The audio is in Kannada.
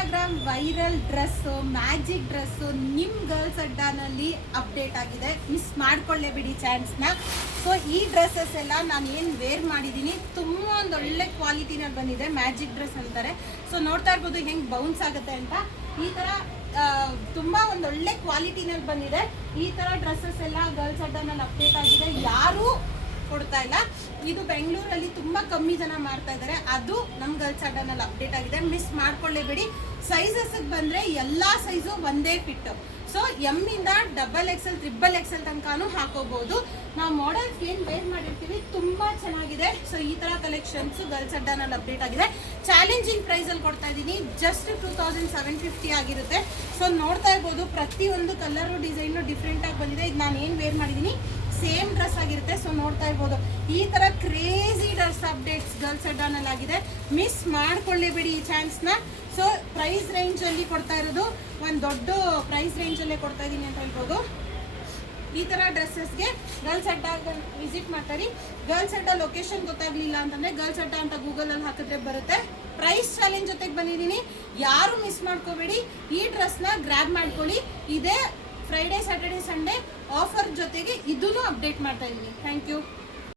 Instagram viral dress, magic dress ನಿಮ್ಮ ಗರ್ಲ್ಸ್ ಅಡ್ಡಾನಲ್ಲಿ ಅಪ್ಡೇಟ್ ಆಗಿದೆ. ಮಿಸ್ ಮಾಡ್ಕೊಳ್ಳೇಬಿಡಿ ಚಾನ್ಸ್ನ. ಸೊ ಈ ಡ್ರೆಸ್ಸಸ್ ಎಲ್ಲ ನಾನು ಏನು ವೇರ್ ಮಾಡಿದ್ದೀನಿ, ತುಂಬ ಒಂದು ಒಳ್ಳೆ ಕ್ವಾಲಿಟಿನಲ್ಲಿ ಬಂದಿದೆ. ಮ್ಯಾಜಿಕ್ ಡ್ರೆಸ್ ಅಂತಾರೆ. ಸೊ ನೋಡ್ತಾ ಇರ್ಬೋದು ಹೆಂಗೆ ಬೌನ್ಸ್ ಆಗುತ್ತೆ ಅಂತ. ಈ ಥರ ತುಂಬ ಒಂದು ಒಳ್ಳೆ ಕ್ವಾಲಿಟಿನಲ್ಲಿ ಬಂದಿದೆ. ಈ ಥರ ಡ್ರೆಸ್ಸಸ್ ಎಲ್ಲ ಗರ್ಲ್ಸ್ ಅಡ್ಡಾನಲ್ಲಿ ಅಪ್ಡೇಟ್ ಆಗಿದೆ. ಯಾರೂ ಕೊಡ್ತಾ ಇಲ್ಲ. ಇದು ಬೆಂಗಳೂರಲ್ಲಿ ತುಂಬ ಕಮ್ಮಿ ಜನ ಮಾಡ್ತಾ ಇದ್ದಾರೆ. ಅದು ನಮ್ಮ ಗರ್ಲ್ಸ್ ಅಡ್ಡಾನಲ್ಲಿ ಅಪ್ಡೇಟ್ ಆಗಿದೆ. ಮಿಸ್ ಮಾಡ್ಕೊಳ್ಳೇಬೇಡಿ. ಸೈಜಸ್ಗೆ ಬಂದರೆ ಎಲ್ಲ ಸೈಜು ಒಂದೇ ಫಿಟ್. ಸೊ ಎಮ್ಮಿಂದ XXL, XXL ತನಕನೂ ಹಾಕೋಬಹುದು. ನಾವು ಮಾಡೆಲ್ಸ್ ಏನು ವೇರ್ ಮಾಡಿರ್ತೀವಿ ತುಂಬ ಚೆನ್ನಾಗಿದೆ. ಸೊ ಈ ಥರ ಕಲೆಕ್ಷನ್ಸ್ ಗರ್ಲ್ಸ್ ಅಡ್ಡಾನಲ್ಲಿ ಅಪ್ಡೇಟ್ ಆಗಿದೆ. ಚಾಲೆಂಜಿಂಗ್ ಪ್ರೈಸಲ್ಲಿ ಕೊಡ್ತಾ ಇದ್ದೀನಿ. ಜಸ್ಟ್ 2750 ಆಗಿರುತ್ತೆ. ಸೊ ನೋಡ್ತಾ ಇರ್ಬೋದು ಪ್ರತಿಯೊಂದು ಕಲರು ಡಿಸೈನು ಡಿಫ್ರೆಂಟಾಗಿ ಬಂದಿದೆ. ಇದು ನಾನು ಏನು ವೇರ್ ಮಾಡಿದ್ದೀನಿ ಸೇಮ್ ಡ್ರೆಸ್ ಆಗಿರುತ್ತೆ. ಸೊ ನೋಡ್ತಾ ಇರ್ಬೋದು ಈ ಥರ ಕ್ರೇಜಿ ಡ್ರೆಸ್ ಅಪ್ಡೇಟ್ಸ್ ಗರ್ಲ್ಸ್ ಅಡ್ಡಾನಲ್ಲಿ ಆಗಿದೆ. ಮಿಸ್ ಮಾಡ್ಕೊಳ್ಳೇಬೇಡಿ ಈ ಚಾನ್ಸ್ನ. ಸೊ ಪ್ರೈಸ್ ರೇಂಜಲ್ಲಿ ಕೊಡ್ತಾ ಇರೋದು ಒಂದು ದೊಡ್ಡ ಪ್ರೈಸ್ ರೇಂಜಲ್ಲೇ ಕೊಡ್ತಾ ಇದ್ದೀನಿ ಅಂತ ಹೇಳ್ಬೋದು. ಈ ಥರ ಡ್ರೆಸ್ಸಸ್ಗೆ ಗರ್ಲ್ಸ್ ಅಡ್ಡ ವಿಸಿಟ್ ಮಾಡ್ತಾರೆ. ಗರ್ಲ್ಸ್ ಅಡ್ಡ ಲೊಕೇಶನ್ ಗೊತ್ತಾಗಲಿಲ್ಲ ಅಂತಂದರೆ ಗರ್ಲ್ಸ್ ಅಡ್ಡ ಅಂತ ಗೂಗಲಲ್ಲಿ ಹಾಕಿದ್ರೆ ಬರುತ್ತೆ. ಪ್ರೈಸ್ ಚಾಲೆಂಜ್ ಜೊತೆಗೆ ಬಂದಿದ್ದೀನಿ. ಯಾರು ಮಿಸ್ ಮಾಡ್ಕೋಬೇಡಿ. ಈ ಡ್ರೆಸ್ನ ಗ್ರ್ಯಾಬ್ ಮಾಡ್ಕೊಳ್ಳಿ. ಇದೇ ಫ್ರೈಡೇ, ಸ್ಯಾಟರ್ಡೆ, ಸಂಡೇ ಆಫರ್ ಜೊತೆಗೆ ಇದೂ ಅಪ್ಡೇಟ್ ಮಾಡ್ತಾ ಇದ್ದೀನಿ. Thank you.